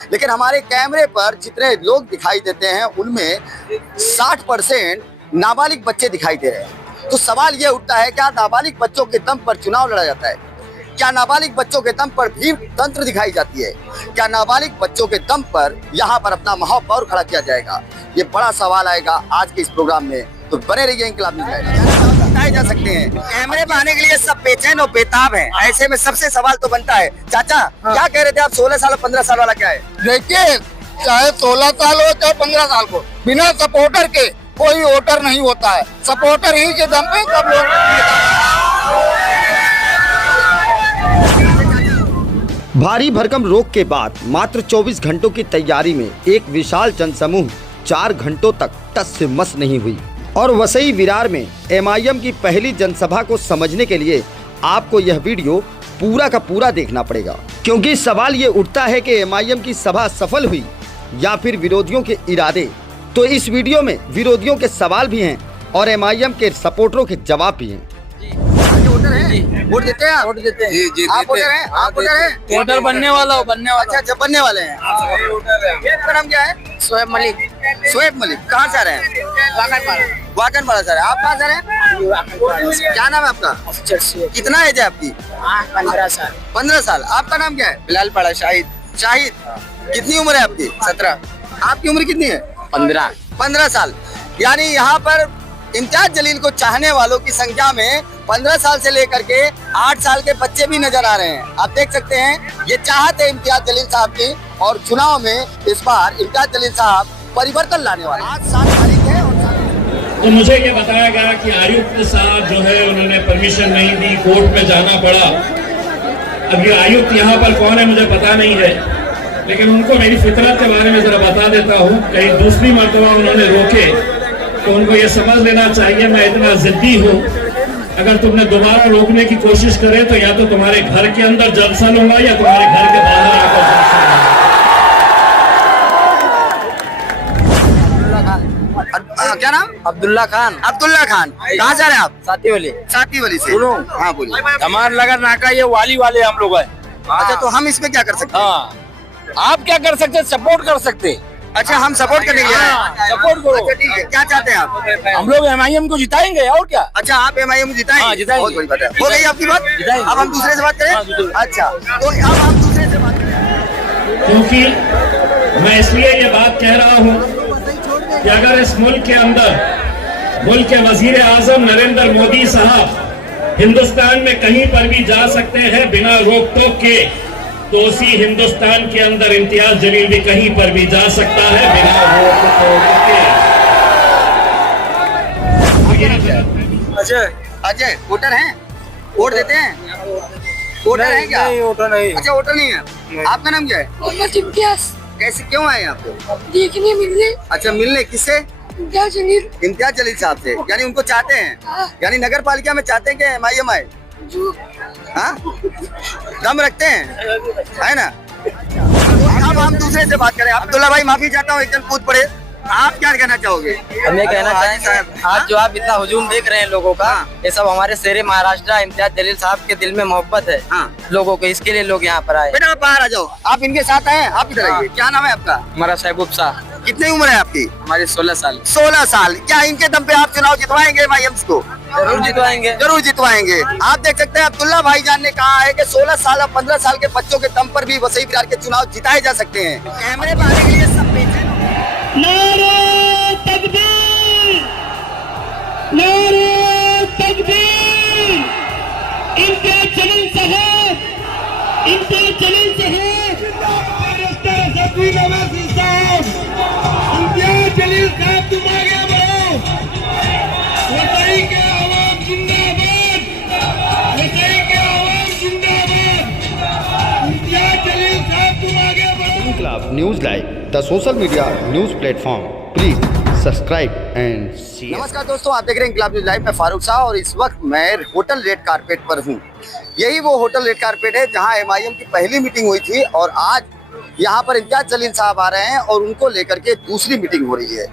लेकिन हमारे कैमरे पर जितने लोग दिखाई देते हैं उनमें 60% नाबालिग बच्चे दिखाई दे रहे हैं। तो सवाल ये उठता है, क्या नाबालिग बच्चों के दम पर चुनाव लड़ा जाता है? क्या नाबालिग बच्चों के दम पर भीम तंत्र दिखाई जाती है? क्या नाबालिग बच्चों के दम पर यहाँ पर अपना महापौर खड़ा किया जाएगा? ये बड़ा सवाल आएगा आज के इस प्रोग्राम में, तो बने रहिए इंकलाब न्यूज़ लाइव। बताए जा सकते हैं कैमरे में आने के लिए सब बेचैन और बेताब हैं। ऐसे में सबसे सवाल तो बनता है, चाचा क्या कह रहे थे आप, 16 साल और 15 साल वाला क्या है? देखिए, चाहे 16 साल हो चाहे 15 साल हो, बिना सपोर्टर के कोई वोटर नहीं होता है। सपोर्टर ही के दम पे सब लोग। भारी भरकम रोक के बाद मात्र 24 घंटों की तैयारी में एक विशाल जनसमूह 4 घंटों तक टस से मस नहीं हुई। और वसई विरार में एमआईएम की पहली जनसभा को समझने के लिए आपको यह वीडियो पूरा का पूरा देखना पड़ेगा, क्योंकि सवाल ये उठता है कि एमआईएम की सभा सफल हुई या फिर विरोधियों के इरादे। तो इस वीडियो में विरोधियों के सवाल भी हैं और एमआईएम के सपोर्टरों के जवाब भी हैं। वोट देते हैं? वोट देते हैं। जी जी, आप वोटर हैं? आप वोटर हैं? वोटर बनने वाला हो, बनने वाला। अच्छा, बनने वाले हैं। आपका नाम क्या है? शोएब मलिक। शोएब मलिक, कहाँ से आ रहे हैं? वाकनपाड़ा से। आप कहाँ से आ रहे हैं? क्या नाम है आपका? कितना एज है आपकी? 15 साल। 15 साल। आपका नाम क्या है? बिलाल पड़ा शाहिद। शाहिद, कितनी उम्र है आपकी? 17। आपकी उम्र कितनी है? 15। 15 साल। यानी यहाँ पर इम्तियाज जलील को चाहने वालों की संख्या में 15 साल से लेकर के 8 साल के बच्चे भी नजर आ रहे हैं। आप देख सकते हैं, ये चाहत है इम्तियाज जलील साहब की, और चुनाव में इस बार इम्तियाज जलील साहब परिवर्तन लाने वाले। आज 7 तारीख है और तो मुझे ये बताया गया कि आयुक्त साहब जो है उन्होंने परमिशन नहीं दी, कोर्ट में जाना पड़ा। अब ये आयुक्त यहाँ पर कौन है मुझे पता नहीं है, लेकिन उनको मेरी फितरत के बारे में जरा बता देता हूँ। कहीं दूसरी मर्तबा उन्होंने रोके तो उनको ये समझ लेना चाहिए मैं इतना जिद्दी हूँ। अगर तुमने दोबारा रोकने की कोशिश करे तो या तो तुम्हारे घर के अंदर जलसा लूंगा या तुम्हारे घर के बाहर आकर जलसा। क्या नाम? अब्दुल्ला खान। अब्दुल्ला खान। कहाँ से आ रहे हैं आप? सातीवली से। हाँ बोलिए। हमारे लगा नाका ये वाली वाले हम लोग हैं। अच्छा, तो हम इसमें क्या कर सकते हैं? हाँ, आप क्या कर सकते? सपोर्ट कर सकते। अच्छा, हम सपोर्ट करने के लिए आए हैं। सपोर्ट करो। अच्छा ठीक है, क्या चाहते हैं आप? हम लोग एमआईएम को जिताएंगे और क्या। अच्छा, आप एमआईएम जिताएंगे? हाँ, जिताएंगे। बहुत बड़ी बात है। हो गई आपकी बात? जिताएंगे। अब हम दूसरे से बात हाँ, करें। अच्छा, तो अब हम दूसरे से बात करें। क्योंकि मैं इसलिए ये बात कह रहा हूँ कि अगर इस मुल्क के अंदर मुल्क के वजीर आजम नरेंद्र मोदी साहब हिंदुस्तान में कहीं पर भी जा सकते हैं बिना रोक टोक के, तो उसी हिंदुस्तान के अंदर इम्तियाज जलील भी कहीं पर भी जा सकता है बिना रोक टोक के। अजय, वोटर हैं? वोट देते हैं? वोटर हैं क्या? वोटर नहीं। अच्छा, वोटर नहीं है। आपका नाम क्या है? मोहम्मद इम्तियाज। कैसे, क्यों आए आप? देखने मिलने। अच्छा, मिलने किससे? इम्तियाज जलील। इम्तियाज जलील साहब से। यानी उनको चाहते हैं, यानी नगर पालिका में चाहते हैं कि एमआईएम आए? हाँ, दम रखते हैं, है ना? अब हम दूसरे से बात करें। अब्दुल्ला भाई, माफी चाहता हूँ, एकदम कूद पड़े। आप क्या कहना चाहोगे? हम ये कहना चाहेंगे, आज जो आप इतना हुजूम देख रहे हैं लोगों का, ये सब हमारे शेरे महाराष्ट्र इम्तियाज जलील साहब के दिल में मोहब्बत है। हाँ। लोगों को, इसके लिए लोग यहाँ पर आए। बेटा आप बाहर आ जाओ, आप इनके साथ आए हैं। आप इधर आइए। क्या नाम है आपका? हमारा शहबूब शाह। कितनी उम्र है आपकी? हमारी 16 साल। 16 साल। क्या इनके दम पे आप चुनाव जितवाएंगे एमआईएम को? जरूर जितवाएंगे। जरूर जितवाएंगे। आप देख सकते हैं, अब्दुल्ला भाईजान ने कहा है कि 16 साल और 15 साल के बच्चों के दम पर भी वसई विरार के चुनाव जिताए जा सकते हैं। कैमरे पर आने के लिए सब बेचैन हो गए। नारे तकबीर, नारे तकबीर। इम्तियाज जलील साहब, इम्तियाज जलील साहब, इम्तियाज जलील साहब तुम आगे बढ़ो। वसई के आवाम जिंदाबाद, वसई के आवाम जिंदाबाद। इम्तियाज जलील साहब तुम आगे बढ़ो। Inquilab news live, the social media news platform. Please subscribe and share. नमस्कार दोस्तों, आप देख रहे हैं इंकलाब न्यूज़ लाइव में फारूक शाह, और इस वक्त मैं होटल रेड कारपेट पर हूँ। यही वो होटल रेड कारपेट है जहाँ एमआईएम की पहली मीटिंग हुई थी, और आज यहाँ पर इम्तियाज जलील साहब आ रहे हैं और उनको लेकर के दूसरी मीटिंग हो रही है।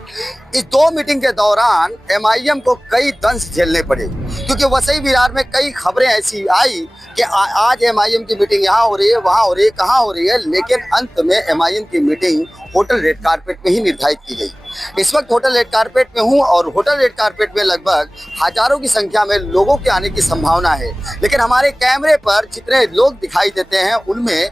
इस 2 मीटिंग के दौरान एमआईएम को कई दंश झेलने पड़े, क्योंकि वसई विरार में कई खबरें ऐसी आई कि आज एमआईएम की मीटिंग यहाँ हो रही है, वहाँ हो रही है, कहाँ हो रही है, लेकिन अंत में एमआईएम की मीटिंग होटल रेड कारपेट में ही निर्धारित की गई। इस वक्त होटल रेड कारपेट में हूँ और होटल रेड कारपेट में लगभग हजारों की संख्या में लोगों के आने की संभावना है, लेकिन हमारे कैमरे पर जितने लोग दिखाई देते हैं उनमें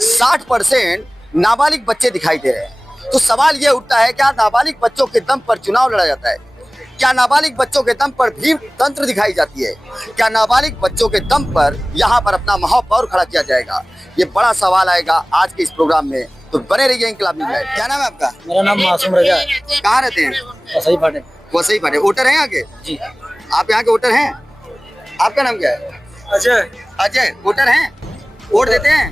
60% नाबालिग बच्चे दिखाई दे रहे हैं। तो सवाल ये उठता है, क्या नाबालिग बच्चों के दम पर चुनाव लड़ा जाता है? क्या नाबालिग बच्चों के दम पर भीम तंत्र दिखाई जाती है? क्या नाबालिग बच्चों के दम पर यहाँ पर अपना महापौर खड़ा किया जाएगा? ये बड़ा सवाल आएगा आज के इस प्रोग्राम में, तो बने रहिए इंकलाब न्यूज़ लाइव। क्या नाम है आपका? मेरा नाम मासूम रजा है। कहाँ रहते हैं? सही फाटे। वसई फाटे। वोटर हैं यहाँ के? जी। आप यहाँ के वोटर हैं? आपका नाम क्या है? अजय। अजय। वोटर हैं? वोट देते हैं?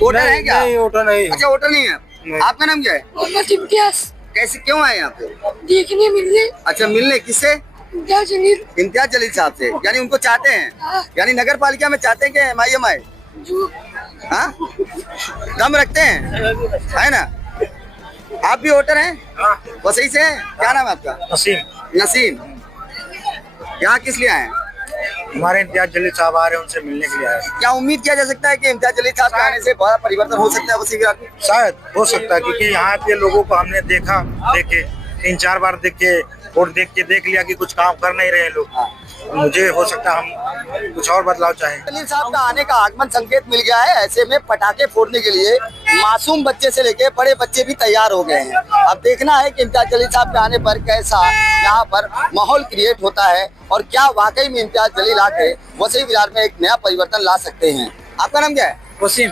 वोटर हैं क्या? नहीं, वोटर नहीं। अच्छा, वोटर नहीं है। आपका नाम क्या है? मोहम्मद इम्तियाज। कैसे, क्यों आए यहाँ पे? देखने मिलने। अच्छा, मिलने किससे? इम्तियाज जलील। इम्तियाज जलील साहब से, यानी उनको चाहते हैं, यानी नगर पालिका में चाहते हैं कि एमआईएम आए? जो हाँ, दम रखते हैं, है ना? आप भी वोटर हैं? वसई से हैं? क्या नाम है आपका? नसीम। नसीम। यहाँ किस लिए आए हैं? हमारे इम्तियाज जलील साहब आ रहे हैं, उनसे मिलने के लिए आए। क्या उम्मीद किया जा सकता है कि इम्तियाज जलील साहब के आने से बड़ा परिवर्तन हो सकता है वसई विरार में? शायद हो सकता है, क्योंकि यहाँ के लोगों को हमने देखे 3-4 बार वोट देख लिया कि कुछ काम कर नहीं रहे लोग। मुझे हो सकता है हम कुछ और बदलाव चाहें। जलील साहब का आने का आगमन संकेत मिल गया है, ऐसे में पटाखे फोड़ने के लिए मासूम बच्चे से लेके बड़े बच्चे भी तैयार हो गए हैं। अब देखना है कि इम्तियाज जलील साहब के आने पर कैसा यहाँ पर माहौल क्रिएट होता है और क्या वाकई में इम्तियाज जलील आके वसई विरार में एक नया परिवर्तन ला सकते हैं। आपका नाम क्या है? वसीम।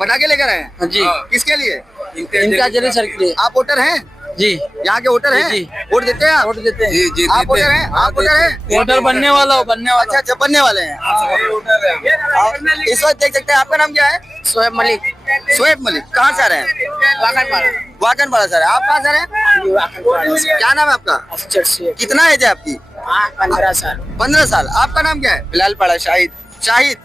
पटाखे लेकर आए हैं? जी। किसके लिए? इम्तियाज जलील सर के लिए। आप वोटर हैं? जी। यहाँ के वोटर हैं? जी। वोट देते हैं आप? वोट देते हैं। जी आप वोटर हैं? आप वोटर हैं? वोटर बनने वाला हो, बनने वाला। अच्छा, बनने वाले हैं। इस वक्त देख सकते हैं। आपका नाम क्या है? शोएब मलिक। शोएब मलिक। कहाँ से आ रहे हैं? वाकनपाड़ा से आ रहे हैं। आप कहाँ से आ रहे हैं? क्या नाम है आपका? कितना एज है आपकी? 15 साल। 15 साल। आपका नाम क्या है? बिलाल पड़ा शाहिद। शाहिद।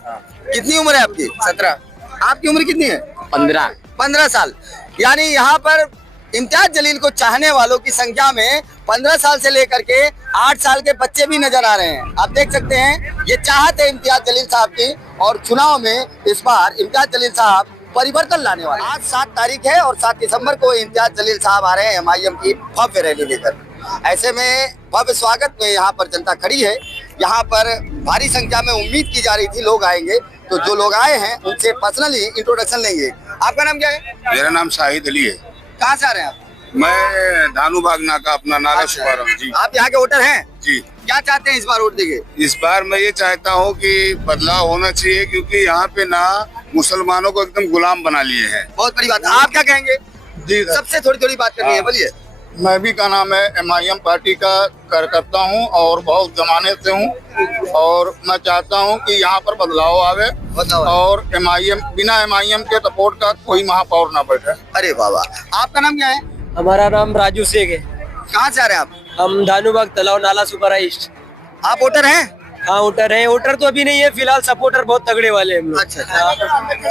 कितनी उम्र है आपकी? 17। आपकी उम्र कितनी है? 15। 15 साल। यानी यहाँ पर इम्तियाज जलील को चाहने वालों की संख्या में 15 साल से लेकर के 8 साल के बच्चे भी नजर आ रहे हैं। आप देख सकते हैं, ये चाहत है इम्तियाज जलील साहब की, और चुनाव में इस बार इम्तियाज जलील साहब परिवर्तन लाने वाले। आज 7 तारीख है और 7 दिसंबर को इम्तियाज जलील साहब आ रहे हैं एमआईएम की भव्य रैली लेकर। ऐसे में भव्य स्वागत में यहाँ पर जनता खड़ी है। यहाँ पर भारी संख्या में उम्मीद की जा रही थी लोग आएंगे, तो जो लोग आए हैं उनसे पर्सनली इंट्रोडक्शन लेंगे। आपका नाम क्या है? मेरा नाम शाहिद अली है। कहाँ से आ रहे हैं आप? मैं धानु बागना का अपना नाला छुपा रहा हूँ। जी। आप यहाँ के वोटर हैं? जी। क्या चाहते हैं इस बार वोट देंगे? इस बार मैं ये चाहता हूँ कि बदलाव होना चाहिए, क्योंकि यहाँ पे ना मुसलमानों को एकदम गुलाम बना लिए हैं। बहुत बड़ी बात। आप क्या कहेंगे? जी। सबसे थोड़ी बात करनी है, बोलिए। मैं भी का नाम है एमआईएम पार्टी का कार्यकर्ता हूं और बहुत जमाने से हूं, और मैं चाहता हूं कि यहाँ पर बदलाव आवे और एमआईएम बिना एमआईएम के सपोर्ट का कोई महापौर ना बैठे। अरे बाबा। आपका नाम क्या है? हमारा नाम राजू शेख है। कहाँ से आ रहे हैं आप? हम धानुबाग तलाव नाला सुपर ईस्ट। आप वोटर हैं? हाँ, वोटर है। वोटर तो अभी नहीं है फिलहाल, सपोर्टर बहुत तगड़े वाले हैं। अच्छा।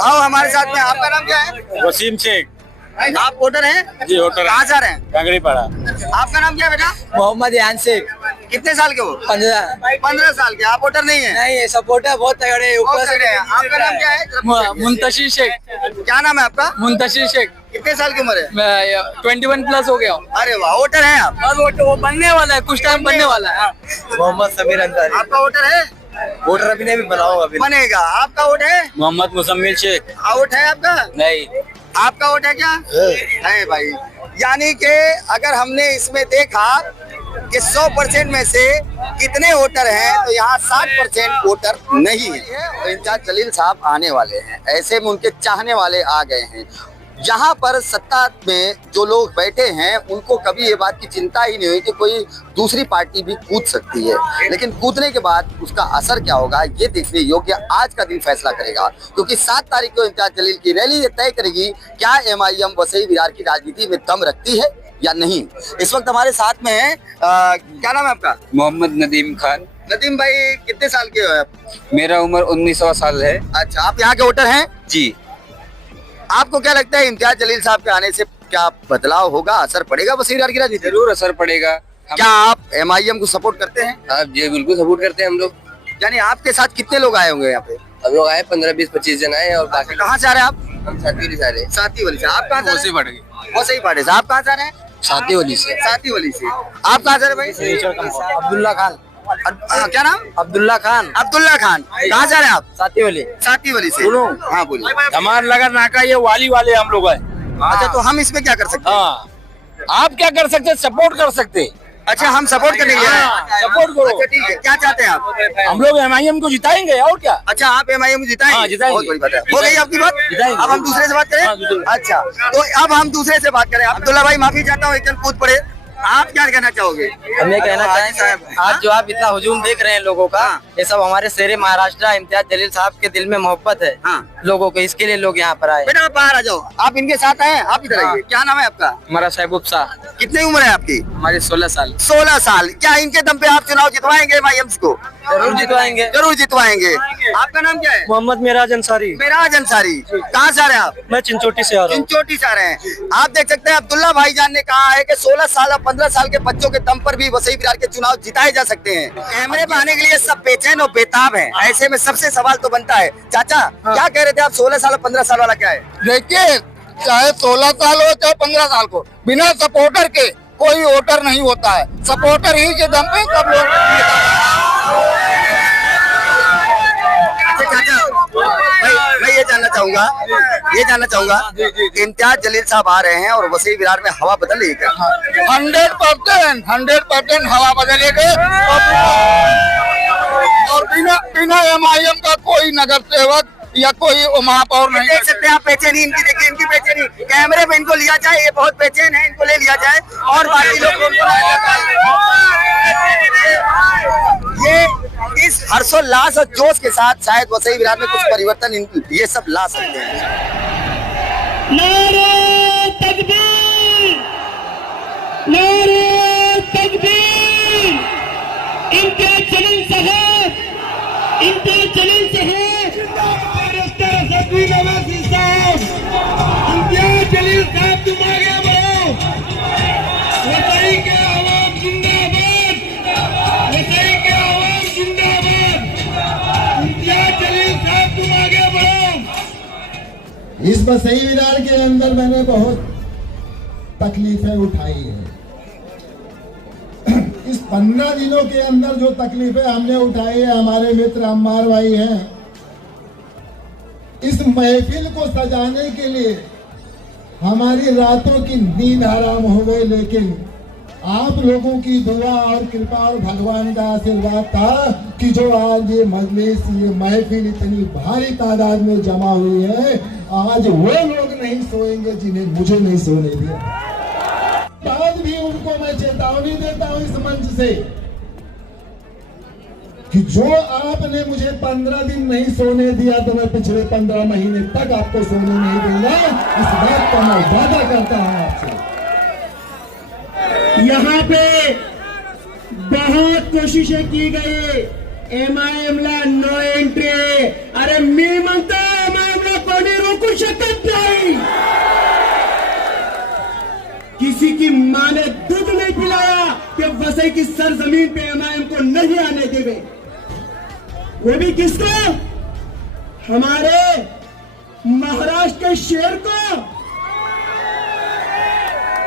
आओ हमारे साथ में। आपका नाम क्या है? वसीम शेख। आप वोटर हैं? जी, वोटर। कहाँ से आ रहे हैं? कांगड़ी पड़ा। आपका नाम क्या है बेटा? मोहम्मद यान शेख। कितने साल के हो? 15। 15 साल के। आप वोटर नहीं है? नहीं है, सपोर्टर बहुत तगड़े हैं। ऊपर से। आपका नाम क्या है? मुंतशिर शेख। क्या नाम है आपका? मुंतशिर शेख। कितने साल की उम्र है? मैं 21 प्लस हो गया हूँ। अरे वाह, वोटर हैं आप? और वो बनने वाला है, कुछ टाइम बनने वाला है। मोहम्मद समीर अंसारी। आपका वोटर है? वोटर अभी नहीं बनाऊंगा। बनेगा। आपका वोट है? मोहम्मद मुसम्मिल शेख। वोट है आपका? नहीं। आपका वोट है क्या? है भाई। यानी कि अगर हमने इसमें देखा कि 100% में से कितने वोटर हैं, तो यहाँ 60% वोटर नहीं है। तो इम्तियाज जलील साहब आने वाले हैं, ऐसे में उनके चाहने वाले आ गए हैं। यहाँ पर सत्ता में जो लोग बैठे हैं उनको कभी ये बात की चिंता ही नहीं हुई कि कोई दूसरी पार्टी भी कूद सकती है, लेकिन कूदने के बाद उसका असर क्या होगा ये देखने योग्य आज का दिन फैसला करेगा, क्योंकि 7 तारीख को इम्तियाज जलील की रैली ये तय करेगी क्या एमआईएम वसई विरार की राजनीति में दम रखती है या नहीं। इस वक्त हमारे साथ में है क्या नाम है आपका? मोहम्मद नदीम खान। नदीम भाई, कितने साल के हो आप? मेरा उम्र 19 साल है। अच्छा, आप यहाँ के वोटर हैं? जी। आपको क्या लगता है इम्तियाज जलील साहब के आने से क्या बदलाव होगा, असर पड़ेगा वसई विरार की राजनीति? जरूर असर पड़ेगा, क्या आप MIM को सपोर्ट करते हैं? आप जी बिल्कुल सपोर्ट करते हैं हम लोग। यानी आपके साथ कितने लोग आए होंगे यहाँ पे? हम लोग आए 15-20-25 जन आए और बाकी कहाँ से आ रहे हैं आप? हम साथी वाली सारे साथी वाली से। आप कहाँ से आ रहे हैं? बढ़ गए वो सही पार्टी से। आप कहाँ से आ रहे हैं? साथी वाली से। साथी वाली से। आप कहाँ से आ रहे हैं भाई? अब्दुल्ला खान। क्या नाम? अब्दुल्ला खान। अब्दुल्ला खान। कहाँ से आ रहे हैं आप? साथी वाली। साथी वाली से। हाँ बोलिए। हमारे लगा नाका ये वाली वाले हम लोग हैं। अच्छा तो हम इसमें क्या कर सकते हैं? हाँ, आप क्या कर सकते हैं? सपोर्ट कर सकते हैं। अच्छा हम सपोर्ट करने के लिए आए हैं। सपोर्ट करो। अच्छा ठीक है, क्या चाहते हैं आप? हम लोग MIM को जिताएंगे और क्या। अच्छा आप MIM जिताएंगे? हाँ, जिताएंगे। बहुत बड़ी बात है। हो गई आपकी बात? जिताएंगे। अब हम दूसरे से बात हाँ, करें? दूसरे। अच्छा तो अब हम दूसरे से बात करें। अब्दुल्ला भाई माफी चाहता हूँ, एक जन कूद पड़े। आप क्या कहना चाहोगे? हम ये कहना चाहेंगे आज जो आप इतना हुजूम देख रहे हैं लोगों का, ये सब हमारे शेरे महाराष्ट्र इम्तियाज जलील साहब के दिल में मोहब्बत है लोगों को, इसके लिए लोग यहाँ पर आए। बेटा आप बाहर आ जाओ, आप इनके साथ आए हैं, आप इधर आइए। क्या नाम है आपका? हमारा सहबूब शाह। कितनी उम्र है आपकी? हमारी 16 साल। 16 साल। क्या इनके दम पे आप चुनाव जितवाएंगे MIM को? जरूर जितवाएंगे। जरूर जितवाएंगे। आपका नाम क्या है? मोहम्मद मिराज अंसारी। मिराज अंसारी। कहाँ से आ रहे हैं आप? मैं चिंचोटी से आ रहा हूँ। चिंचोटी से आ रहे हैं। आप देख सकते हैं अब्दुल्ला भाईजान ने कहा है कि 16 साल और 15 साल के बच्चों के दम पर भी वसई विरार के चुनाव जिताए जा सकते हैं। कैमरे पे आने के लिए सब बेचैन और बेताब हैं। ऐसे में सबसे सवाल तो बनता है, चाचा क्या कह रहे थे आप? 16 साल और 15 साल वाला क्या है? देखिए, चाहे 16 साल हो चाहे 15 साल को, बिना सपोर्टर के कोई वोटर नहीं होता है। सपोर्टर ही के दम पे सब लोग। चाचा मैं ये जानना चाहूंगा इम्तियाज जलील साहब आ रहे हैं और वसई विरार में हवा बदल रही है क्या? 100% हवा बदलेगी और बिना MIM का कोई नगर सेवक या कोई महापौर नहीं। देख सकते हैं आप पेचेनी इनकी, देखिए इनकी पेचेनी। कैमरे पे इनको लिया जाए, ये बहुत पेचेन है, इनको ले लिया जाए और बाकी लोग ये इस हर्षोल्लास और जोश के साथ शायद वसई विरार में कुछ परिवर्तन ये सब ला सकते हैं। नारे तकबीर, नारे तकबीर। इम्तियाज जलील साहब, इम्तियाज जलील साहब, नवाजी साहब, इम्तियाज जलील साहब तुम आगे बढ़ो। वसई के आवाम जिंदाबाद, वसई के आवाम जिंदाबाद। इम्तियाज जलील साहब तुम आगे बढ़ो। इस वसई विरार के अंदर मैंने बहुत तकलीफें उठाई है। इस 15 दिनों के अंदर जो तकलीफें हमने उठाई है, हमारे मित्र अम्मार भाई हैं, इस महफिल को सजाने के लिए हमारी रातों की नींद हराम हो गई, लेकिन आप लोगों की दुआ और कृपा और भगवान का आशीर्वाद था कि जो आज ये मजलिस, ये महफिल इतनी भारी तादाद में जमा हुई है। आज वो लोग नहीं सोएंगे जिन्हें मुझे नहीं सोने दिया। बाद भी उनको मैं चेतावनी देता हूं इस मंच से कि जो आपने मुझे 15 दिन नहीं सोने दिया तो मैं पिछले 15 महीने तक आपको सोने नहीं दूंगा। इस बात का मैं वादा करता हूं आपसे। यहाँ पे बहुत कोशिशें की गई, MIM ला नो एंट्री। अरे मी म्हणतो MIM ला कोणी रोकू शकत नहीं। किसी की माँ ने दूध नहीं पिलाया कि वसई की सरजमीन पे MIM को नहीं आने देवे। वो भी किसको? हमारे महाराष्ट्र के शेर को।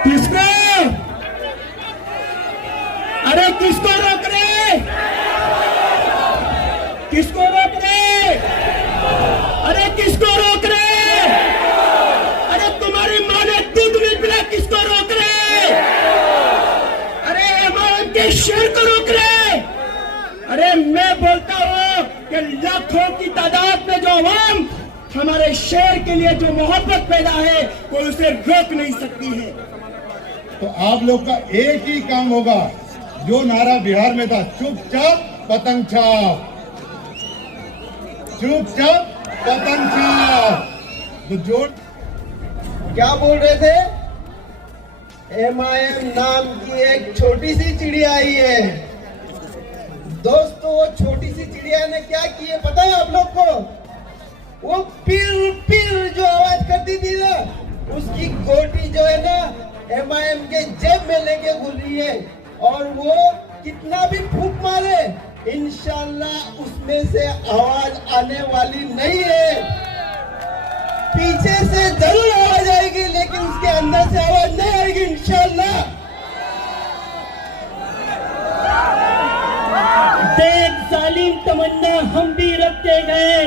किसको? अरे किसको रोक रहे? किसको रोक रहे? अरे किसको रोक रहे? अरे तुम्हारी माँ ने दूध नहीं पिला, किसको रोक रहे? अरे MIM के शेर को रोक रहे? अरे मैं बोलता हूँ कि लाखों की तादाद में जो अवाम हमारे शेर के लिए जो मोहब्बत पैदा है, कोई उसे रोक नहीं सकती है। तो आप लोग का एक ही काम होगा, जो नारा बिहार में था, चुपचाप पतंग छाप, चुपचाप पतंग छाप। तो जो क्या बोल रहे थे? MIM नाम की एक छोटी सी चिड़िया आई है। दोस्तों, वो छोटी सी चिड़िया ने क्या की है पता है आप लोग को? वो पिर पिर जो आवाज करती थी ना, उसकी गोटी जो है ना MIM के जेब में लेके घूम रही है। और वो कितना भी फूंक मारे इंशाल्लाह उसमें से आवाज आने वाली नहीं है। पीछे से जरूर आवाज आएगी लेकिन उसके अंदर से आवाज नहीं आएगी इंशाल्लाह। देख जालिम तमन्ना हम भी रखते गए।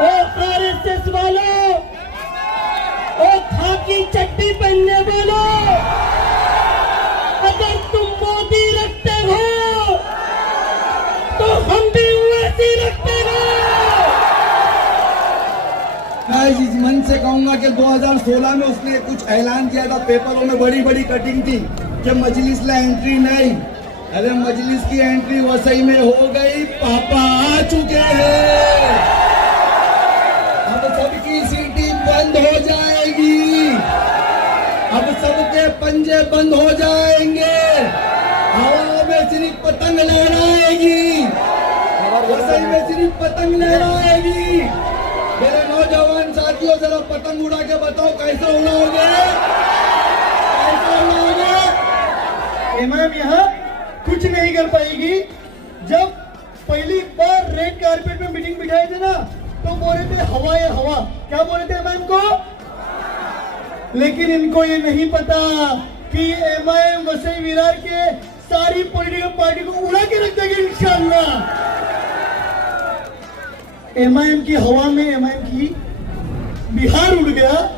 ओ आरएसएस वालों, ओ खाकी चड्डी पहनने वालों, अगर तुम मोदी रखते हो तो हम भी वैसी रखते हो। मैं इस मन से कहूंगा कि 2016 में उसने कुछ ऐलान किया था, पेपरों में बड़ी बड़ी कटिंग थी कि मजलिस में एंट्री नहीं। अरे मजलिस की एंट्री वसई में हो गई, पापा आ चुके हैं। अब सबकी सीटी बंद हो जाएगी, अब सबके पंजे बंद हो जाएंगे, हवा में सिर्फ पतंग लहराएगी, वसई में सिर्फ पतंग लहराएगी। मेरे नौजवान साथियों जरा पतंग उड़ा के बताओ कैसे उड़ाओगे, कैसे उड़ाओगे? इमाम यहाँ कुछ नहीं कर पाएगी। जब पहली बार रेड कारपेट में मीटिंग बिठाए थे ना तो बोल रहे थे हवा है हवा, क्या बोल रहे थे इमाम को? लेकिन इनको ये नहीं पता कि एमआईएम वसई विरार के सारी पॉलिटिकल पार्टी को उड़ा के रख देगी इंशाअल्लाह। एमआईएम की हवा में एमआईएम की बिहार उड़ गया।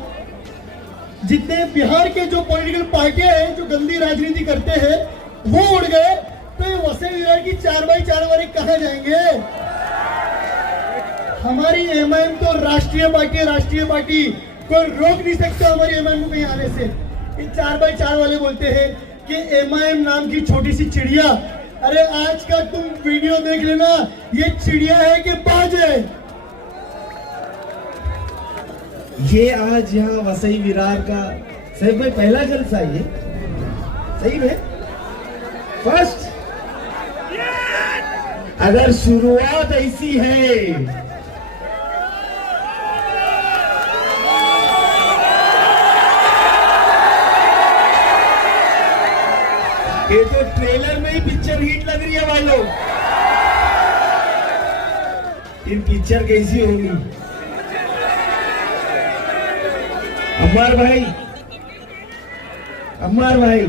जितने बिहार के जो पॉलिटिकल पार्टियां हैं जो गंदी राजनीति करते हैं वो उड़ गए, तो ये वसई विरार की 4x4 वाले कहाँ जाएंगे? हमारी एमआईएम तो राष्ट्रीय पार्टी है, राष्ट्रीय पार्टी, कोई रोक नहीं सकता हमारी एमआईएम को कहीं आने से। ये 4x4 वाले बोलते हैं कि एमआईएम नाम की छोटी सी चिड़िया। अरे आज का तुम वीडियो देख लेना, ये चिड़िया है कि बाज है? ये आज यहाँ वसई विरार का सही भाई पहला जलसा है, ये सही में फर्स्ट। अगर शुरुआत ऐसी है ये तो ट्रेलर में ही पिक्चर हिट लग रही है भाई लोग। इन पिक्चर कैसी होगी? अम्मार भाई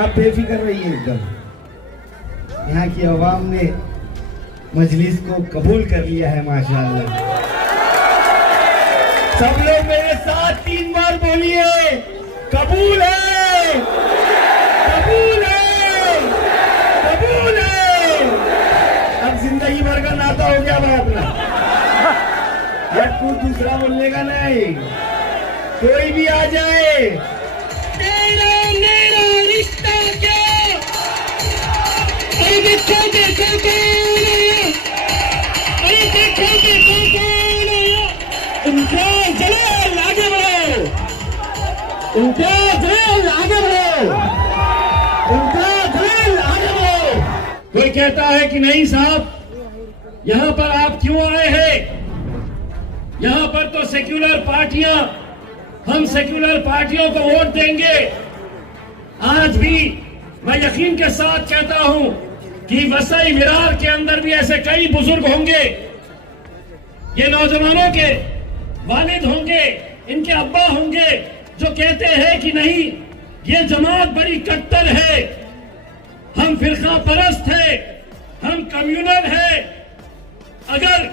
आप बेफिक्र रहिए एकदम। यहाँ की आवाम ने मजलिस को कबूल कर लिया है माशाअल्लाह। सब लोग मेरे साथ 3 बार बोलिए, कबूल है, कबूल है, कबूल है। अब जिंदगी भर का नाता हो गया भाई अपना, अब कोई दूसरा बोलने का नहीं, कोई भी आ जाए। तेरा मेरा रिश्ता क्या? अरे देखो देखो कौन आया, अरे देखो देखो कौन आया। उनका जलाल आगे बढ़ो, उनका जलाल आगे बढ़ो, उनका जलाल आगे बढ़ो। कोई कहता है कि नहीं साहब, यहाँ पर आप क्यों आए हैं? यहाँ पर तो सेक्युलर पार्टियां, हम सेक्युलर पार्टियों को वोट देंगे। आज भी मैं यकीन के साथ कहता हूं कि वसई विरार के अंदर भी ऐसे कई बुजुर्ग होंगे, ये नौजवानों के वालिद होंगे, इनके अब्बा होंगे, जो कहते हैं कि नहीं ये जमात बड़ी कट्टर है, हम फिरका परस्त है, हम कम्युनल है। अगर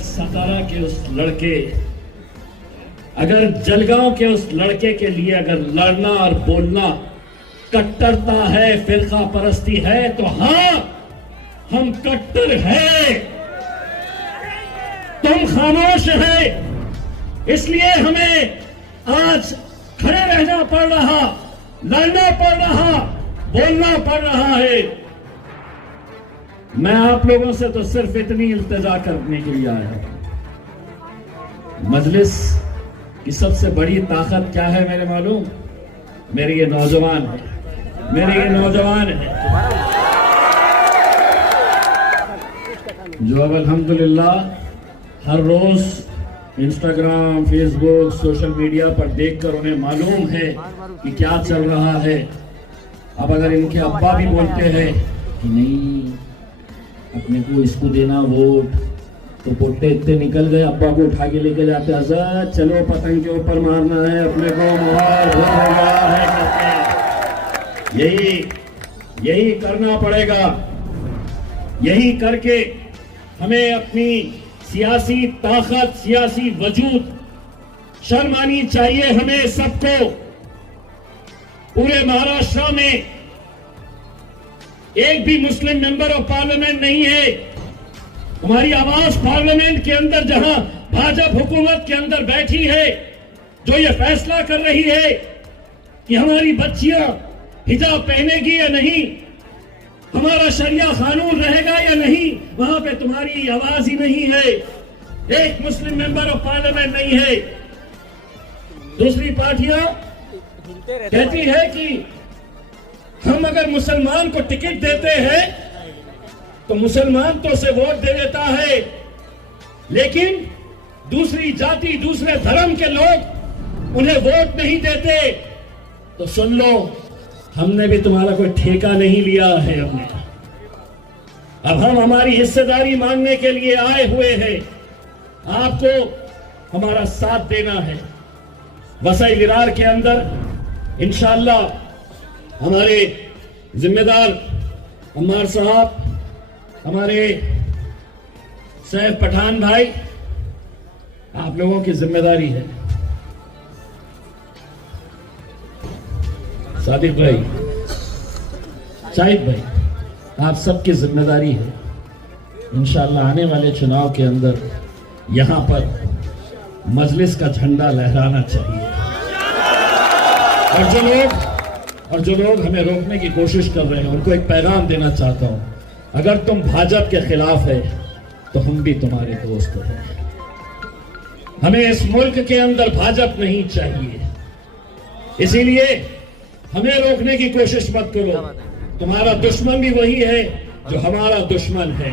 सतारा के उस लड़के, अगर जलगांव के उस लड़के के लिए अगर लड़ना और बोलना कट्टरता है, फिरका परस्ती है, तो हाँ हम कट्टर हैं। तुम खामोश है, इसलिए हमें आज खड़े रहना पड़ रहा, लड़ना पड़ रहा, बोलना पड़ रहा है। मैं आप लोगों से तो सिर्फ इतनी इल्तिजा करने के लिए आया हूं। मजलिस की सबसे बड़ी ताकत क्या है मेरे मालूम? मेरे ये नौजवान है, मेरे ये नौजवान है जो अब अल्हम्दुलिल्लाह हर रोज इंस्टाग्राम, फेसबुक, सोशल मीडिया पर देखकर उन्हें मालूम है कि क्या चल रहा है। अब अगर इनके अब्बा भी बोलते हैं कि नहीं अपने को इसको देना वोट, तो पोटे इतने निकल गए, अब्बा को उठा के लेके जाते, हज़रत चलो पतंग के ऊपर मारना है अपने को, मोबाइल हो गया है करके। यही करना पड़ेगा। यही करके हमें अपनी सियासी ताकत, सियासी वजूद शर्म आनी चाहिए हमें सबको। पूरे महाराष्ट्र में एक भी मुस्लिम मेंबर ऑफ पार्लियामेंट नहीं है। हमारी आवाज पार्लियामेंट के अंदर, जहां भाजपा हुकूमत के अंदर बैठी है, जो ये फैसला कर रही है कि हमारी बच्चियां हिजाब पहनेगी या नहीं, हमारा शरिया कानून रहेगा या नहीं, वहां पे तुम्हारी आवाज ही नहीं है। एक मुस्लिम मेंबर ऑफ पार्लियामेंट नहीं है। दूसरी पार्टियां कहती है कि हम अगर मुसलमान को टिकट देते हैं तो मुसलमान तो उसे वोट दे देता है, लेकिन दूसरी जाति, दूसरे धर्म के लोग उन्हें वोट नहीं देते। तो सुन लो, हमने भी तुम्हारा कोई ठेका नहीं लिया है। अब हम हमारी हिस्सेदारी मांगने के लिए आए हुए हैं। आपको हमारा साथ देना है। वसई विरार के अंदर इंशाअल्लाह हमारे जिम्मेदार अम्मार साहब, हमारे सैफ पठान भाई, आप लोगों की जिम्मेदारी है। सादिक भाई, शाहिद भाई, आप सबकी जिम्मेदारी है। इंशाअल्लाह आने वाले चुनाव के अंदर यहां पर मजलिस का झंडा लहराना चाहिए। और जो लोग हमें रोकने की कोशिश कर रहे हैं, उनको एक पैगाम देना चाहता हूं, अगर तुम भाजपा के खिलाफ है तो हम भी तुम्हारे दोस्त हैं। हमें इस मुल्क के अंदर भाजपा नहीं चाहिए, इसीलिए हमें रोकने की कोशिश मत करो। तुम्हारा दुश्मन भी वही है जो हमारा दुश्मन है।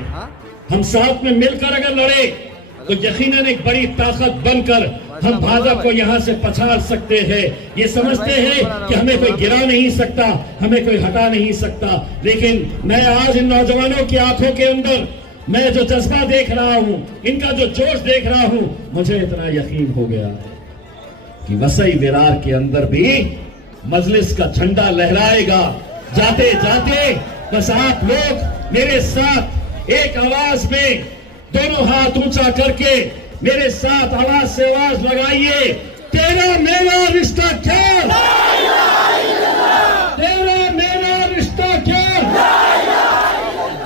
हम साथ में मिलकर अगर लड़े तो यकीनन एक बड़ी ताकत बनकर हम भाजपा को यहां से पछाड़ सकते हैं। ये समझते हैं कि हमें कोई गिरा नहीं सकता, हमें कोई हटा नहीं सकता। लेकिन मैं आज इन नौजवानों की आंखों के अंदर मैं जो जज्बा देख रहा हूं, इनका जो जोश देख रहा हूं, मुझे इतना यकीन हो गया है कि वसई विरार के अंदर भी मजलिस का झंडा लहराएगा। जाते जाते बस आप लोग मेरे साथ एक आवाज में दोनों हाथ ऊंचा करके मेरे साथ आवाज से आवाज लगाइए, तेरा मेरा रिश्ता क्या, तेरा मेरा रिश्ता क्या।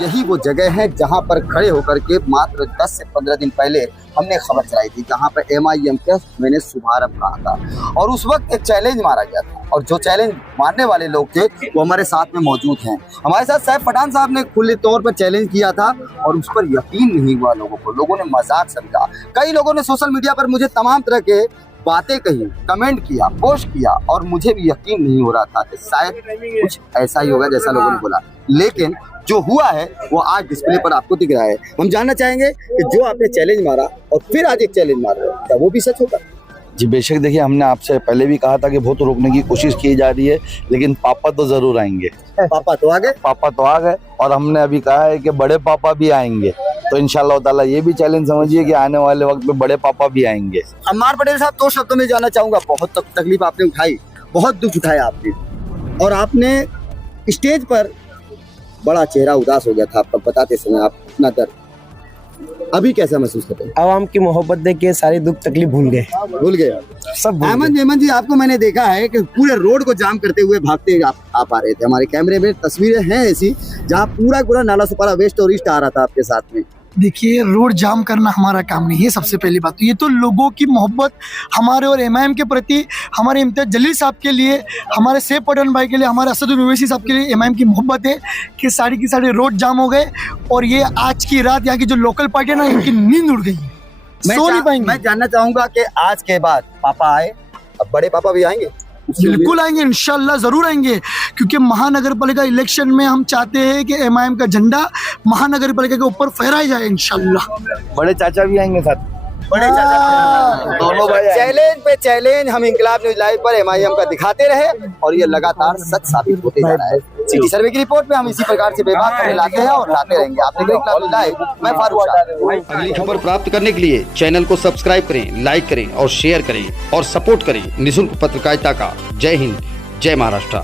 यही वो जगह है जहां पर खड़े होकर के मात्र 10 से 15 दिन पहले हमने खबर चलाई थी, जहां पर MIM का मैंने शुभारंभ कहा था और उस वक्त एक चैलेंज मारा गया था और जो चैलेंज मारने वाले लोग थे वो हमारे साथ में मौजूद हैं। हमारे साथ सैफ पठान साहब ने खुले तौर पर चैलेंज किया था और उस पर यकीन नहीं हुआ लोगों को, लोगों ने मजाक समझा। कई लोगों ने सोशल मीडिया पर मुझे तमाम तरह के बातें कही, कमेंट किया, पोस्ट किया और मुझे भी यकीन नहीं हो रहा था कि शायद कुछ ऐसा ही होगा जैसा लोगों ने बोला, लेकिन जो हुआ है वो आज डिस्प्ले पर आपको दिख रहा है। हम जानना चाहेंगे कि जो आपने चैलेंज मारा और फिर आज एक चैलेंज मार रहे हो, क्या वो भी सच होगा? जी बेशक, देखिए हमने आपसे पहले भी कहा था कि बहुत रोकने की कोशिश की जा रही है, लेकिन पापा तो जरूर आएंगे। पापा तो आ गए, पापा तो आ गए और हमने अभी कहा है कि बड़े पापा भी आएंगे। तो इंशाल्लाह ताला ये भी चैलेंज समझिए कि आने वाले वक्त में बड़े पापा भी आएंगे। अम्मार पटेल साहब, 2 शब्दों में जानना चाहूंगा, बहुत तकलीफ आपने उठाई, बहुत दुख उठाया आपने और आपने स्टेज पर बड़ा चेहरा उदास हो गया था आपका बताते समय, आप अपना दर्द अभी कैसा महसूस करते हैं? आवाम की मोहब्बत देख के सारी दुख तकलीफ भूल गए सब। अहमद जी, आपको मैंने देखा है कि पूरे रोड को जाम करते हुए भागते आप आ रहे थे। हमारे कैमरे में तस्वीरें हैं ऐसी जहाँ पूरा नाला सुपारा वेस्ट और ईस्ट आ रहा था आपके साथ में। देखिए, रोड जाम करना हमारा काम नहीं है, सबसे पहली बात तो ये तो लोगों की मोहब्बत हमारे और MIM के प्रति, हमारे इम्तियाज जलील साहब के लिए, हमारे सैफ पठान भाई के लिए, हमारे असदुल ओवैसी साहब के लिए MIM की मोहब्बत है कि सारी की सारी रोड जाम हो गए और ये आज की रात यहाँ की जो लोकल पार्टी है ना, इनकी नींद उड़ गई, सो नहीं पाएंगे। मैं जानना चाहूंगा कि आज के बाद पापा आए, अब बड़े पापा भी आएंगे? बिल्कुल आएंगे, इंशाल्लाह जरूर आएंगे, क्योंकि महानगर पालिका इलेक्शन में हम चाहते हैं कि MIM का झंडा महानगर पालिका के ऊपर फहराया जाए इंशाल्लाह। बड़े चाचा भी आएंगे साथ? बड़े दोनों भाई आएंगे। चैलेंज पे चैलेंज हम इंकलाब न्यूज लाइव पर MIM का दिखाते रहे और ये लगातार सच साबित होते जा रहा है। सिटी सर्वे की रिपोर्ट में हम इसी प्रकार से बेबाक खबरें लाते हैं और लाते रहेंगे। आप देख रहे हैं इंकलाब न्यूज लाइव, मैं फारूक शाह। अगली खबर प्राप्त करने के लिए चैनल को सब्सक्राइब करें, लाइक करें और शेयर करें और सपोर्ट करें निःशुल्क पत्रकारिता का। जय हिंद, जय महाराष्ट्र।